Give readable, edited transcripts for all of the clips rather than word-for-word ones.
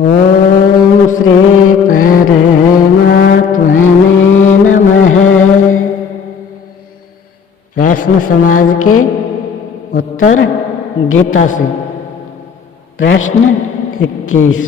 ओम श्री परमात्मने नमः। प्रश्न समाज के उत्तर गीता से। प्रश्न 21।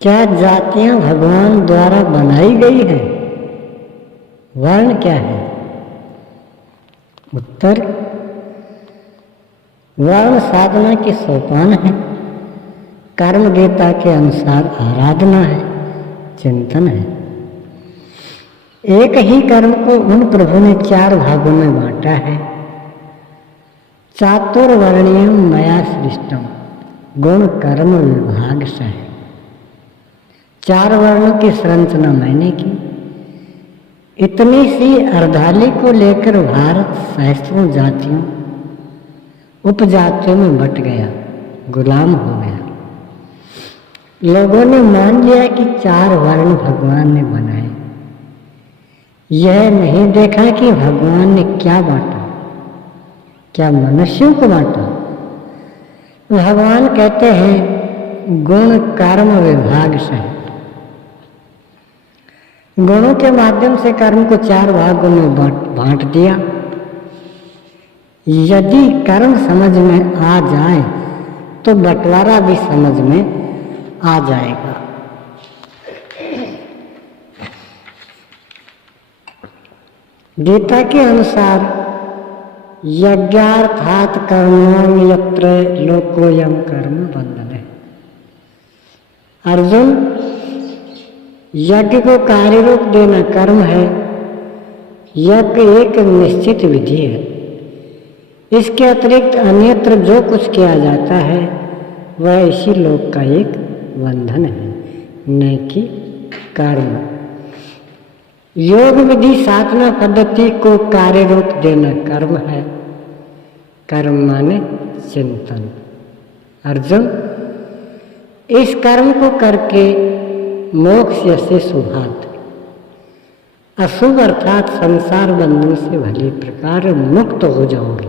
क्या जातियां भगवान द्वारा बनाई गई हैं? वर्ण क्या है? उत्तर, वर्ण साधना के सोपान है। कर्म गीता के अनुसार आराधना है, चिंतन है। एक ही कर्म को उन प्रभु ने 4 भागों में बांटा है। चातुर्वर्ण्यम मया सृष्टम गुण कर्म विभाग से। 4 वर्णों की संरचना मैंने की। इतनी सी अर्धाली को लेकर भारत सहस्त्रों जातियों उपजातियों में बट गया, गुलाम हो गया। लोगों ने मान लिया कि 4 वर्ण भगवान ने बनाए। यह नहीं देखा कि भगवान ने क्या बांटा, क्या मनुष्यों को बांटा। भगवान कहते हैं गुण कर्म विभाग से। गुणों के माध्यम से कर्म को 4 भागों में बांट दिया। यदि कर्म समझ में आ जाए तो बंटवारा भी समझ में आ जाएगा। गीता के अनुसार यज्ञार्थात् कर्मणाम यत्र लोकोयम कर्म बंधने। अर्जुन, यज्ञ को कार्य रूप देना कर्म है। यज्ञ एक निश्चित विधि है। इसके अतिरिक्त अन्यत्र जो कुछ किया जाता है वह इसी लोक का एक बंधन है, न कि कर्म। योग विधि साधना पद्धति को कार्य रूप देना कर्म है। कर्म माने चिंतन। अर्जुन, इस कर्म को करके मोक्ष से शुभात अशुभ अर्थात संसार बंधन से भली प्रकार मुक्त हो जाओगे।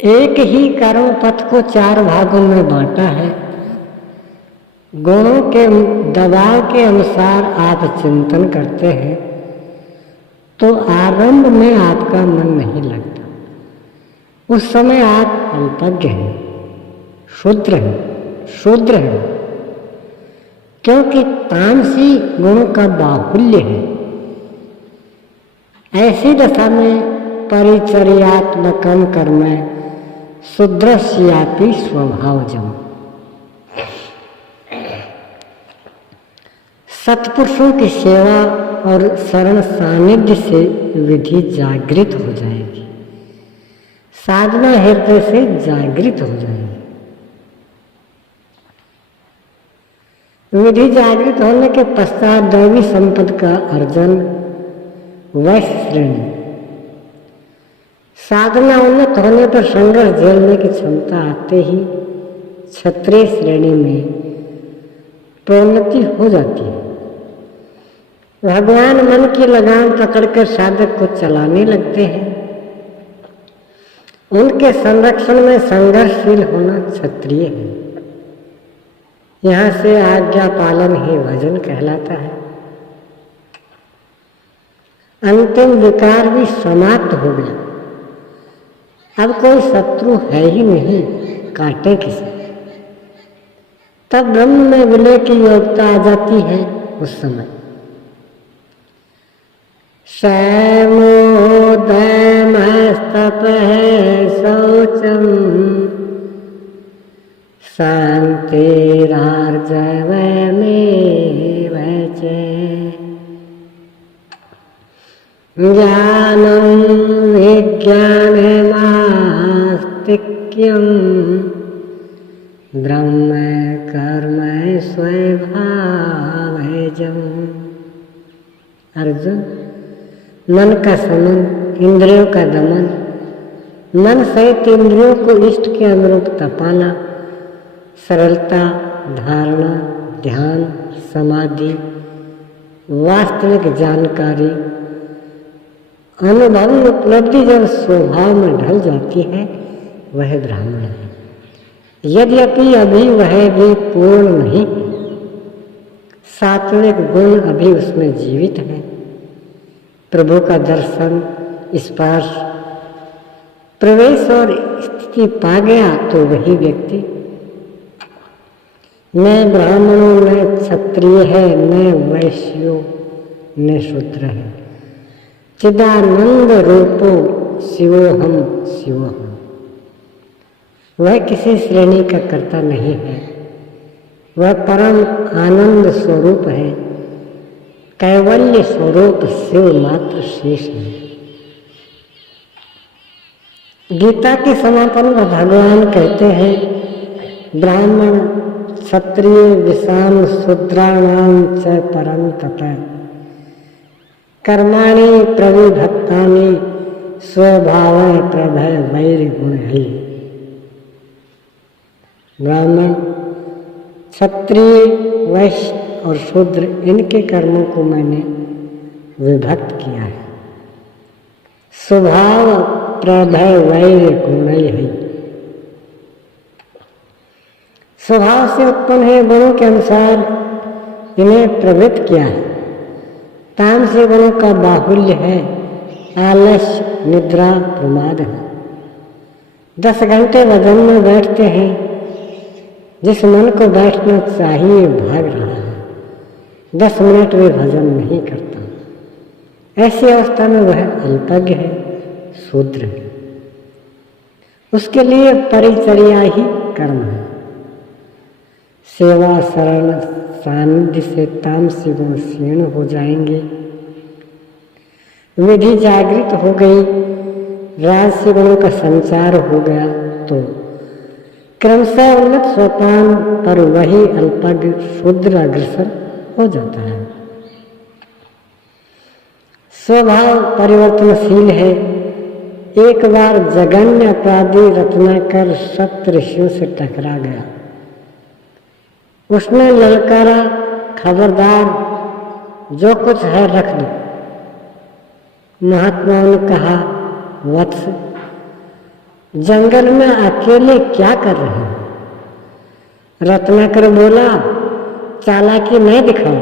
एक ही कर्म पथ को 4 भागों में बांटा है। गुणों के दबाव के अनुसार आप चिंतन करते हैं तो आरंभ में आपका मन नहीं लगता। उस समय आप अल्पज्ञ हैं, शूद्र हैं, क्योंकि तामसी गुणों का बाहुल्य है। ऐसी दशा में परिचर्यात्मकम कर्म शूद्रस्यापि स्वभावजम। सत्पुरुषों की सेवा और शरण सानिध्य से विधि जागृत हो जाएगी। साधना हृदय से जागृत हो जाएगी। विधि जागृत होने के पश्चात दैवी संपद का अर्जन वैश्य श्रेणी। साधना उन्नत होने पर संघर्ष झेलने की क्षमता आते ही क्षत्रिय श्रेणी में प्रोन्नति हो जाती है। भगवान मन की लगाम पकड़कर साधक को चलाने लगते हैं। उनके संरक्षण में संघर्षशील होना क्षत्रिय है। यहाँ से आज्ञा पालन ही भजन कहलाता है। अंतिम विकार भी समाप्त हो गया। अब कोई शत्रु है ही नहीं, काटे किसे। तब ब्रह्म में विलय की योग्यता आ जाती है। उस समय शैमोदयमस्तप शौचम शांतिरार्जवमेव च ज्ञानं विज्ञानमास्तिक्यं ब्रह्म कर्म स्वभावजम्। अर्जुन, मन का समन, इंद्रियों का दमन, मन सहित इंद्रियों को इष्ट के अनुरूप तपाना, सरलता, धारणा, ध्यान, समाधि, वास्तविक जानकारी, अनुभवी उपलब्धि जब स्वभाव में ढल जाती है वह ब्राह्मण है। यद्यपि अभी वह भी पूर्ण नहीं, सात्विक गुण अभी उसमें जीवित है। प्रभु का दर्शन, स्पर्श, प्रवेश और स्थिति पा गया तो वही व्यक्ति न ब्राह्मणों न क्षत्रिय है, न वैश्यो न शूद्र है। चिदानंद रूपो शिवोहम शिवोहम। वह किसी श्रेणी का कर्ता नहीं है, वह परम आनंद स्वरूप है। कैवल्य स्वरूप शिव मात्र शेष है। गीता के समापन में भगवान कहते हैं, ब्राह्मण क्षत्रिय विषाम शूद्राणाम च परम तपः कर्माणि प्रविभक्तानि स्वभाव प्रभय वैर गुण है। ब्राह्मण, क्षत्रिय, वैश्य और शूद्र, इनके कर्मों को मैंने विभक्त किया है। स्वभाव प्रभय वैर गुण है। स्वभाव से उत्पन्न है, गुणों के अनुसार इन्हें प्रवृत्त किया है। तामसी गुणों का बाहुल्य है, आलस्य, निद्रा, प्रमाद है। 10 घंटे भजन में बैठते हैं, जिस मन को बैठना चाहिए भाग रहा है, 10 मिनट भी भजन नहीं करता। ऐसी अवस्था में वह अल्पज्ञ है, शूद्र है। उसके लिए परिचर्या ही कर्म है। सेवा शरण सानिध्य से तामसी गुण क्षीण हो जाएंगे। विधि जागृत हो गई, राजसी गुणों का संचार हो गया तो क्रमशः उन्नत सोपान पर वही अल्पज्ञ शूद्र अग्रसर हो जाता है। स्वभाव परिवर्तनशील है। एक बार जघन्य अपराधी रत्नाकर सप्त ऋषियों से टकरा गया। उसने ललकारा, खबरदार, जो कुछ है रख दो। महात्माओं ने कहा, वत्स, जंगल में अकेले क्या कर रहे हो? रत्नाकर बोला, चालाकी नहीं दिखाओ,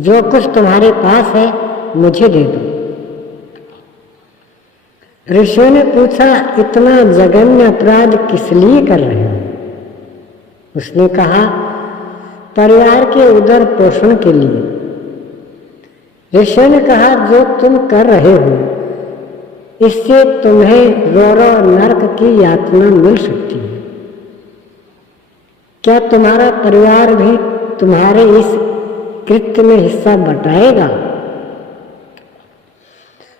जो कुछ तुम्हारे पास है मुझे दे दो। ऋषियों ने पूछा, इतना जघन्य अपराध किस लिए कर रहे हो? उसने कहा, परिवार के उदर पोषण के लिए। ऋषियों ने कहा, जो तुम कर रहे हो इससे तुम्हें रौरव नरक की यातना मिल सकती है। क्या तुम्हारा परिवार भी तुम्हारे इस कृत्य में हिस्सा बटाएगा?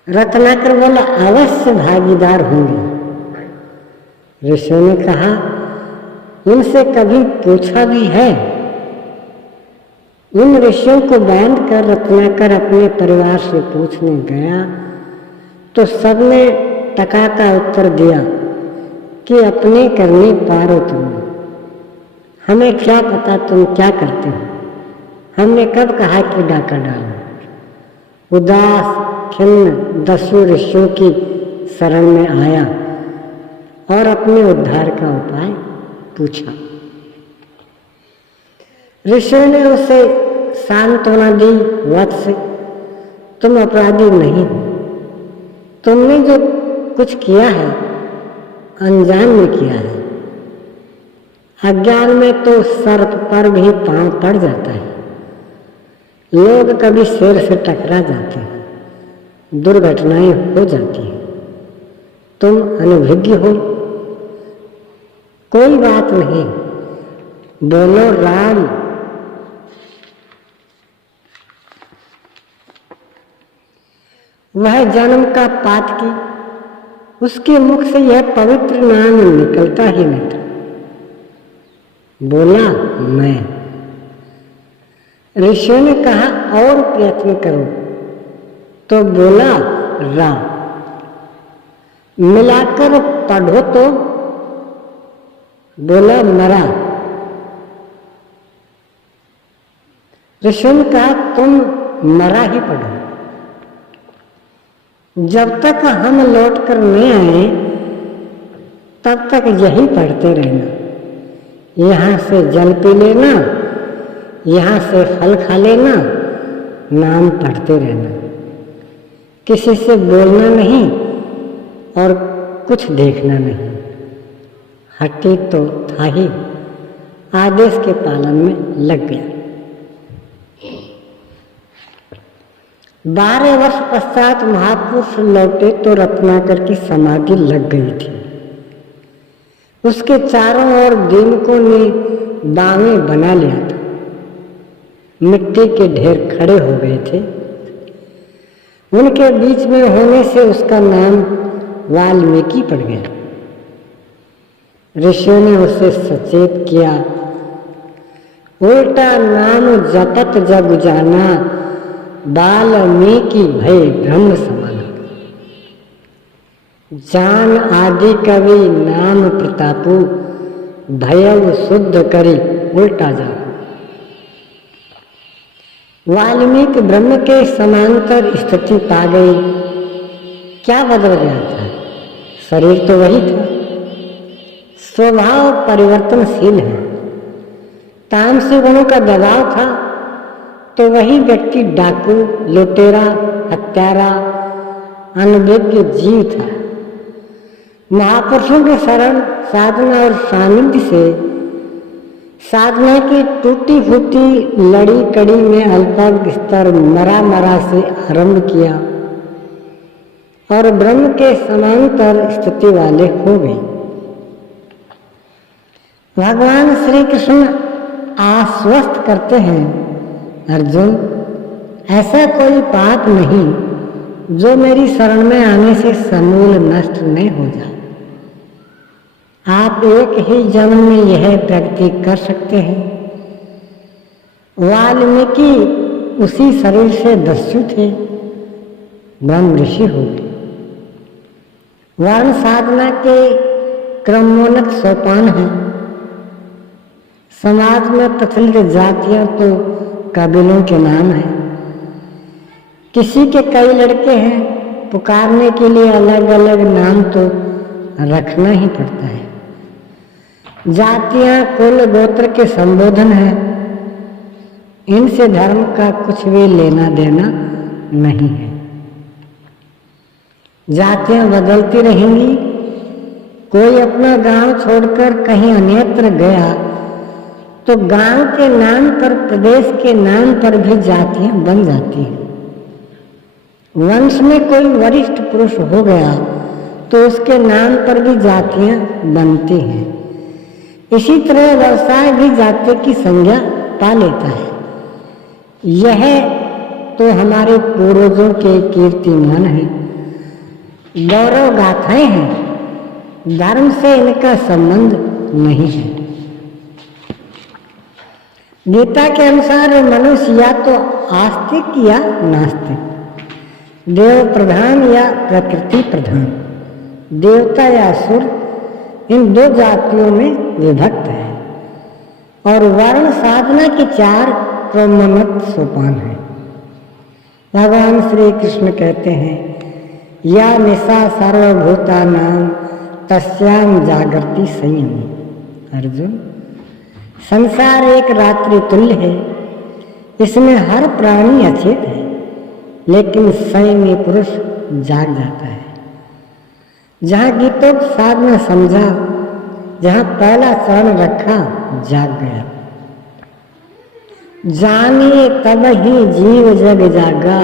रत्नाकर बोला, अवश्य भागीदार होंगे। ऋषियों ने कहा, उनसे कभी पूछा भी है? उन ऋषियों को बांधकर रत्नाकर अपने परिवार से पूछने गया तो सबने टकाका उत्तर दिया कि अपने करने पार उतरो। हमें क्या पता तुम क्या करते हो? हमने कब कहा कि डाका डालो? उदास खिन्न 10 ऋषियों की शरण में आया और अपने उद्धार का उपाय पूछा। ऋषियों ने उसे सांत्वना दी, वत्स, तुम अपराधी नहीं हो। तुमने जो कुछ किया है अनजान में किया है। अज्ञान में तो सर्प पर भी पांव पड़ जाता है। लोग कभी शेर से टकरा जाते हैं, दुर्घटनाएं हो जाती हैं। तुम अनभिज्ञ हो, कोई बात नहीं, बोलो राम। वह जन्म का पातकी, उसके मुख से यह पवित्र नाम निकलता ही नहीं था। बोला मैं। ऋषियों ने कहा और प्रयत्न करो तो बोला राम। मिलाकर पढ़ो तो बोला मरा। ऋषियों ने कहा तुम मरा ही पढ़ो। जब तक हम लौट कर नहीं आए तब तक यही पढ़ते रहना। यहाँ से जल पी लेना, यहाँ से फल खा लेना, नाम पढ़ते रहना। किसी से बोलना नहीं और कुछ देखना नहीं। हट्टी तो था ही, आदेश के पालन में लग गया। 12 वर्ष पश्चात महापुरुष लौटे तो रत्नाकर की समाधि लग गई थी। उसके चारों ओर दीमकों ने बावें बना लिया था। मिट्टी के ढेर खड़े हो गए थे। उनके बीच में होने से उसका नाम वाल्मीकि पड़ गया। ऋषियों ने उसे सचेत किया, उल्टा नाम जपत जग जाना, वाल्मीकि भय ब्रह्म समाना। जान आदि कवि नाम प्रतापु, भयव शुद्ध करी उल्टा जापु। वाल्मीकि ब्रह्म के समांतर स्थिति पा गई। क्या बदल गया था? शरीर तो वही था। स्वभाव परिवर्तनशील है। तामसी गुणों का दबाव था तो वही व्यक्ति डाकू, लुटेरा, हत्यारा, अनभिज्ञ जीव था। महापुरुषों के शरण, साधना और सानिध्य से साधना की टूटी फूटी लड़ी कड़ी में अल्प स्तर मरा से आरंभ किया और ब्रह्म के समांतर स्थिति वाले हो गए। भगवान श्री कृष्ण आश्वस्त करते हैं, अर्जुन, ऐसा कोई पाप नहीं जो मेरी शरण में आने से समूल नष्ट नहीं हो जाए। आप एक ही जन्म में यह प्रगति कर सकते हैं। वाल्मीकि उसी शरीर से दस्यु थे, ब्रह्म ऋषि हो गए। वर्ण साधना के क्रमोन्नत सोपान है। समाज में प्रचलित जातियां तो कबीलों के नाम हैं। किसी के कई लड़के हैं, पुकारने के लिए अलग अलग नाम तो रखना ही पड़ता है। जातियां कुल गोत्र के संबोधन है। इनसे धर्म का कुछ भी लेना देना नहीं है। जातियां बदलती रहेंगी। कोई अपना गांव छोड़कर कहीं अन्यत्र गया तो गांव के नाम पर, प्रदेश के नाम पर भी जातियां बन जाती हैं। वंश में कोई वरिष्ठ पुरुष हो गया तो उसके नाम पर भी जातियां बनती हैं। इसी तरह व्यवसाय भी जाति की संज्ञा पा लेता है। यह तो हमारे पूर्वजों के कीर्तिमान है, गौरव गाथाएं हैं। धर्म से इनका संबंध नहीं है। गीता के अनुसार मनुष्य या तो आस्तिक या नास्तिक, देव प्रधान या प्रकृति प्रधान, देवता या असुर, इन 2 जातियों में विभक्त है। और वर्ण साधना के 4 क्रमोन्नत सोपान है। भगवान श्री कृष्ण कहते हैं, या निशा सर्वभूतानां तस्याम जागृति संयमी। अर्जुन, संसार एक रात्रि तुल्य है। इसमें हर प्राणी अचेत है, लेकिन संयमी पुरुष जाग जाता है। जहाँ गीतोक्त साधना समझा, जहाँ पहला चरण रखा, जाग गया। जानिए तब ही जीव जग जागा,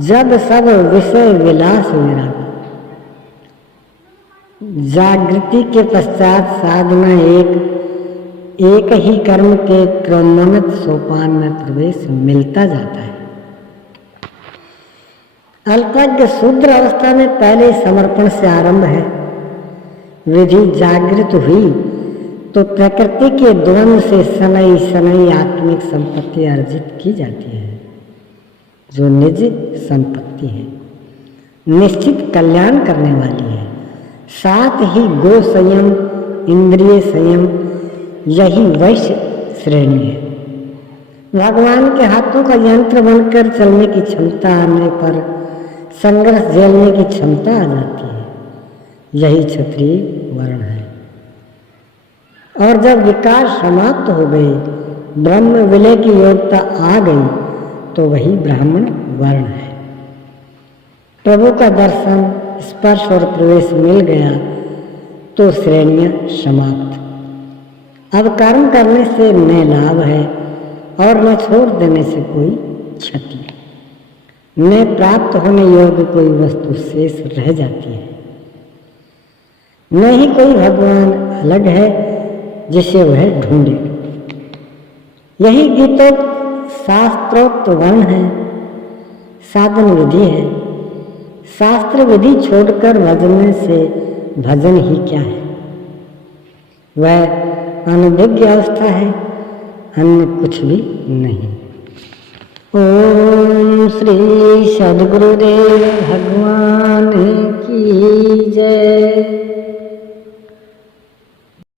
जब सब विषय विलास विरागा। जागृति के पश्चात साधना एक ही कर्म के क्रमोन्नत सोपान में प्रवेश मिलता जाता है। अल्पज्ञ शूद्र अवस्था में पहले समर्पण से आरंभ है। विधि जागृत हुई तो प्रकृति के द्वंद्व से शनै शनै आत्मिक संपत्ति अर्जित की जाती है, जो निज संपत्ति है, निश्चित कल्याण करने वाली है। साथ ही गो संयम, इंद्रिय संयम, यही वैश्य श्रेणी है। भगवान के हाथों का यंत्र बनकर चलने की क्षमता आने पर संघर्ष झेलने की क्षमता आ जाती है। यही क्षत्रिय वर्ण है। और जब विकार समाप्त हो गए, ब्रह्म विलय की योग्यता आ गई, तो वही ब्राह्मण वर्ण है। प्रभु का दर्शन, स्पर्श और प्रवेश मिल गया तो श्रेणियां समाप्त। अब कर्म करने से न लाभ है और न छोड़ देने से कोई क्षति, न प्राप्त होने योग्य कोई वस्तु शेष रह जाती है, न ही कोई भगवान अलग है जिसे वह ढूंढे। यही गीतोक्त शास्त्रोक्त वर्ण है, साधन विधि है। शास्त्र विधि छोड़कर भजने से भजन ही क्या है? वह अनभिज्ञ अवस्था है, अन्य कुछ भी नहीं। ओम श्री सद्गुरुदेव भगवान की जय।